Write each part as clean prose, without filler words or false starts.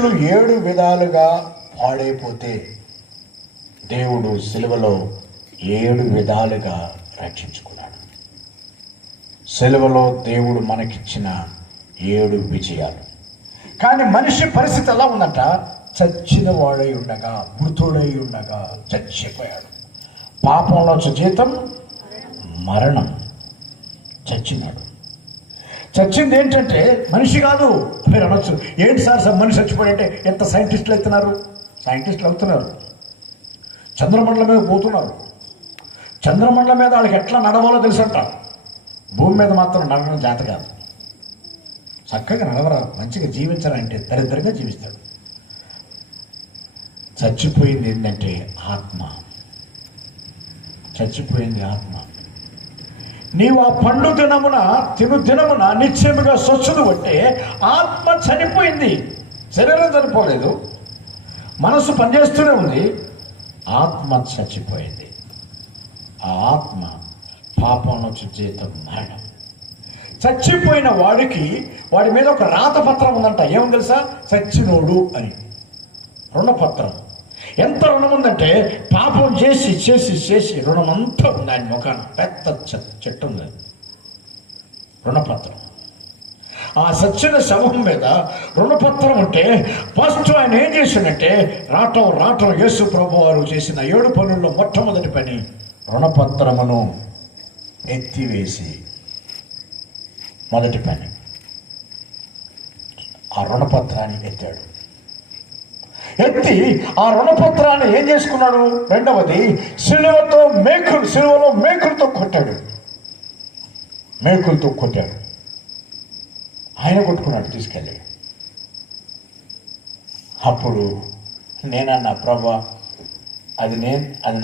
7 విధాలుగా పాడైపోతే దేవుడు సిలువలో 7 విధాలుగా రక్షించుకున్నాడు. సిలువలో దేవుడు మనకిచ్చిన 7 విజయాలు. కానీ మనిషి పరిస్థితి ఎలా ఉందంట? చచ్చిన వాడై ఉండగా, మృతుడై ఉండగా చచ్చిపోయాడు. పాపంలో జీతం మరణం. చచ్చినాడు. చచ్చింది ఏంటంటే మనిషి కాదు. మీరు అనొచ్చు, ఏంటి సార్ మనిషి చచ్చిపోయాడంటే ఎంత సైంటిస్టులు అవుతున్నారు. చంద్రమండలం మీద పోతున్నారు. చంద్రమండలం మీద వాళ్ళకి ఎట్లా నడవాలో తెలుసంట. భూమి మీద మాత్రం నడవడం జాత కాదు. చక్కగా నడవరా, మంచిగా జీవించాలంటే దరిద్రంగా జీవిస్తాడు. చచ్చిపోయింది ఏంటంటే ఆత్మ. చచ్చిపోయింది ఆత్మ. నీవు ఆ పండు తిను దినమున నిశ్చయముగా స్వచ్ఛత అంటే ఆత్మ చనిపోయింది. శరీరం చనిపోలేదు, మనసు పనిచేస్తూనే ఉంది. ఆత్మ చచ్చిపోయింది. ఆ ఆత్మ పాపంలో జీతం మరణం. చచ్చిపోయిన వాడి మీద ఒక రాతపత్రం ఉందంట. ఏముంది తెలుసా? చచ్చినోడు అని రుణపత్రం. ఎంత రుణం ఉందంటే పాపం చేసి చేసి చేసి రుణం అంతా ఉంది ఆయన ముఖాన. పెద్ద చెట్టు ఉంది రుణపత్రం. ఆ సచ్చిన శవం మీద రుణపత్రం ఉంటే ఫస్ట్ ఆయన ఏం చేసిందంటే రావటం యేసు ప్రభు వారు చేసిన 7 పనుల్లో మొట్టమొదటి పని రుణపత్రమును ఎత్తివేసి. మొదటి పని ఆ రుణపత్రాన్ని ఎత్తాడు. ఎత్తి ఆ రుణపత్రాన్ని ఏం చేసుకున్నాడు? రెండవది సిలువలో మేకులతో కొట్టాడు. ఆయన కొట్టుకున్నాడు తీసుకెళ్ళి. అప్పుడు నేనన్నా, ప్రభా అది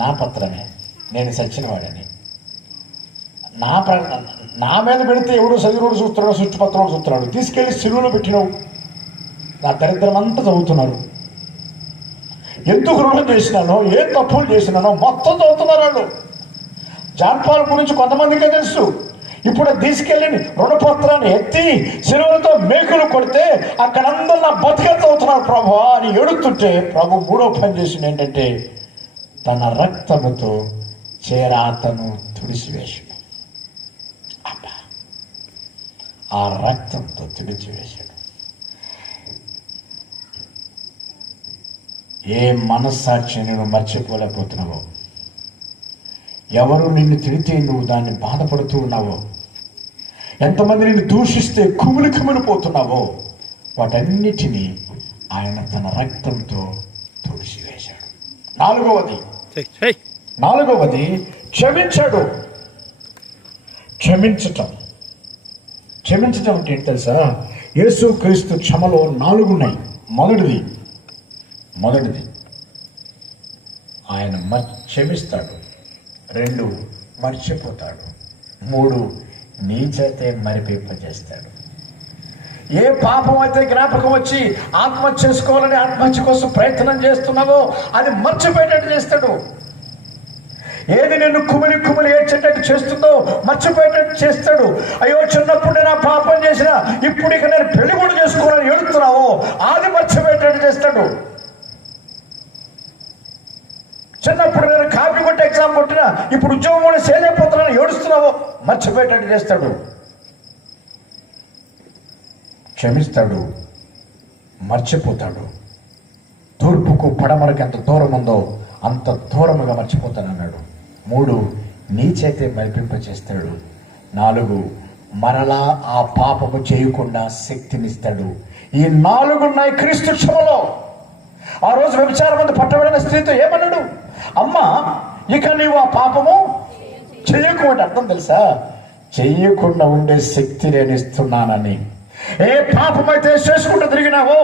నా పత్రమే, నేను సచ్చినవాడని. నా మీద పెడితే ఎవడో చదువుడు చూస్తున్నాడు, చుట్టుపక్కల చూస్తున్నాడు. తీసుకెళ్ళి సిలువలో పెట్టినావు. నా దరిద్రం అంతా చదువుతున్నారు. ఎందుకు రుణం చేసినానో, ఏ తప్పులు చేసినానో మొత్తం చదువుతున్నారు వాళ్ళు. జాన్పాల్ గురించి కొంతమందికే తెలుసు. ఇప్పుడు తీసుకెళ్ళి రుణపత్రాన్ని ఎత్తి సిలువలతో మేకులు కొడితే అక్కడందరూ నా బతికెత్త అవుతున్నారు ప్రభు అని ఎడుతుంటే ప్రభు 3వ పని చేసింది ఏంటంటే తన రక్తముతో చేరాతను తుడిచివేశాడు. ఆ రక్తంతో తుడిచివేశాడు. ఏ మనస్సాక్షి నువ్వు మర్చిపోలేకపోతున్నావో, ఎవరు నిన్ను తిడితే నువ్వు దాన్ని బాధపడుతూ ఉన్నావో, ఎంతమంది నిన్ను దూషిస్తే కుమిలిపోతున్నావో, వాటన్నిటినీ ఆయన తన రక్తంతో తుడిచివేశాడు. నాలుగవది క్షమించాడు. క్షమించటం అంటే ఏంటి తెలుసా? యేసు క్రీస్తు క్షమలో 4 ఉన్నాయి. మొదటిది ఆయన క్షమిస్తాడు. 2 మర్చిపోతాడు. 3 నీ చేతే మరిపింపజేస్తాడు. ఏ పాపం అయితే జ్ఞాపకం వచ్చి ఆత్మహత్య చేసుకోవాలని ఆత్మహత్య కోసం ప్రయత్నం చేస్తున్నావో అది మర్చిపోయేటట్టు చేస్తాడు. ఏది నిన్ను కుమిలి ఏడ్చేటట్టు చేస్తుందో మర్చిపోయేటట్టు చేస్తాడు. అయ్యో చిన్నప్పుడు నేను ఆ పాపం చేసిన, ఇప్పుడు ఇక నేను పెళ్లి కూడా చేసుకోవాలని ఏడుతున్నావో అది మర్చిపోయేటట్టు చేస్తాడు. చిన్నప్పుడు నేను కాపీ కొట్టి ఎగ్జామ్ కొట్టినా ఇప్పుడు ఉద్యోగం కూడా సేల్ అయిపోతున్నాను ఏడుస్తున్నావో మర్చిపోయేటట్టు చేస్తాడు. క్షమిస్తాడు, మర్చిపోతాడు. తూర్పుకు పడమరకు ఎంత దూరం ఉందో అంత దూరముగా మర్చిపోతానన్నాడు. 3 నీ చేతే మరిపింపచేస్తాడు. 4 మరలా ఆ పాపము చేయకుండా శక్తినిస్తాడు. ఈ 4 ఉన్నాయి క్రీస్తు క్షమలో. ఆ రోజు వ్యభిచారం మంది పట్టబడిన స్త్రీతో ఏమన్నాడు? అమ్మా, ఇక నీవు ఆ పాపము చెయ్యకు. అంటే అర్థం తెలుసా? చెయ్యకుండా ఉండే శక్తి నేను ఇస్తున్నానని. ఏ పాపమైతే చేసుకుంటూ తిరిగినావో,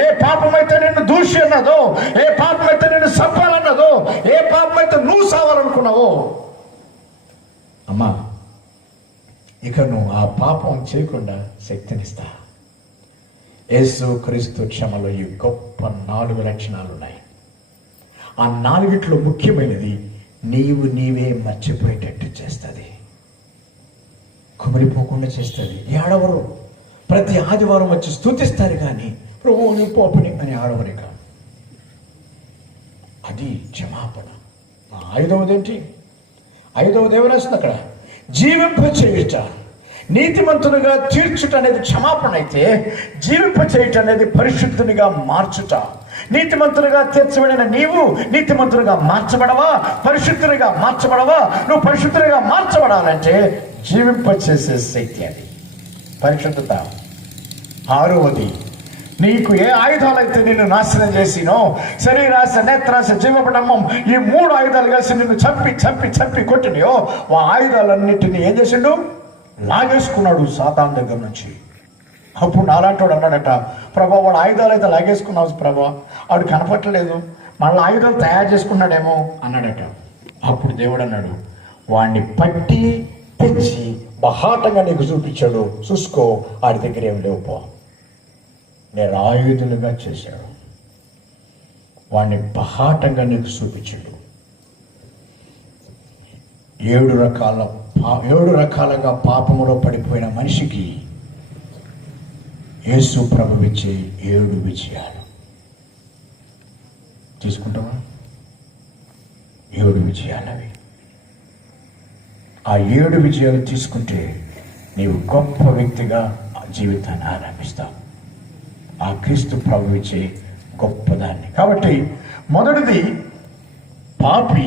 ఏ పాపమైతే నిన్ను దూషి అన్నదో, ఏ పాపమైతే నిన్ను చంపాలన్నదో, ఏ పాపమైతే నువ్వు సావాలనుకున్నావో, అమ్మా ఇక నువ్వు ఆ పాపం చేయకుండా శక్తినిస్తా. యేసు క్రీస్తు క్షమలో ఈ గొప్ప 4 లక్షణాలు ఉన్నాయి. ఆ 4 ముఖ్యమైనది నీవే మర్చిపోయేటట్టు చేస్తుంది, కుమిలిపోకుండా చేస్తుంది. ఏడవరు ప్రతి ఆదివారం వచ్చి స్తుతిస్తారు కానీ ప్రభు నీ పాపిని అని ఆడవరిక. అది క్షమాపణ. ఐదవదేంటి? ఐదవది ఏమని రాసింది అక్కడ? జీవింపచేయుట. నీతిమంతునిగా తీర్చుట అనేది క్షమాపణ అయితే, జీవింపచేయుట అనేది పరిశుద్ధునిగా మార్చుట. నీతిమంతునిగా తీర్చబడిన నీవు నీతిమంతునిగా మార్చబడవా? పరిశుద్ధునిగా మార్చబడవా? నువ్వు పరిశుద్ధునిగా మార్చబడాలంటే జీవింపచేసే శక్తి అది పరిశుద్ధత. ఆరవది, నీకు ఏ ఆయుధాలైతే నిన్ను నాశనం చేసినో, శరీరాశ, నేత్రాశ, జీవపడమ్మం, ఈ 3 ఆయుధాలు కలిసి నిన్ను చంపి చంపి చంపి కొట్టినాయో, ఆ ఆయుధాలన్నింటినీ ఏం చేసిండు? లాగేసుకున్నాడు సాతాను దగ్గర నుంచి. అప్పుడు నాలాంటోడు అన్నాడట, ప్రభా వాడు ఆయుధాలు అయితే లాగేసుకున్నావు ప్రభా, వాడు కనపట్టలేదు, మళ్ళీ ఆయుధాలు తయారు చేసుకున్నాడేమో అన్నాడట. అప్పుడు దేవుడు అన్నాడు, వాడిని పట్టి తెచ్చి బహాటంగా నీకు చూపించాడు, చూసుకో, వాడి దగ్గర ఏం లేవు పో. నేను ఆయుధులుగా చేశాడు, వాడిని బహాటంగా నీకు చూపించాడు. 7 రకాలుగా పాపములో పడిపోయిన మనిషికి యేసు ప్రభువు ఇచ్చే 7 విజయాలు తీసుకుంటావా? 7 విజయాలు అవి. ఆ 7 విజయాలు తీసుకుంటే నీవు గొప్ప వ్యక్తిగా జీవితాన్ని ఆరంభిస్తావు. ఆ క్రీస్తు ప్రభువు ఇచ్చే గొప్పదాన్ని. కాబట్టి మొదటిది, పాపి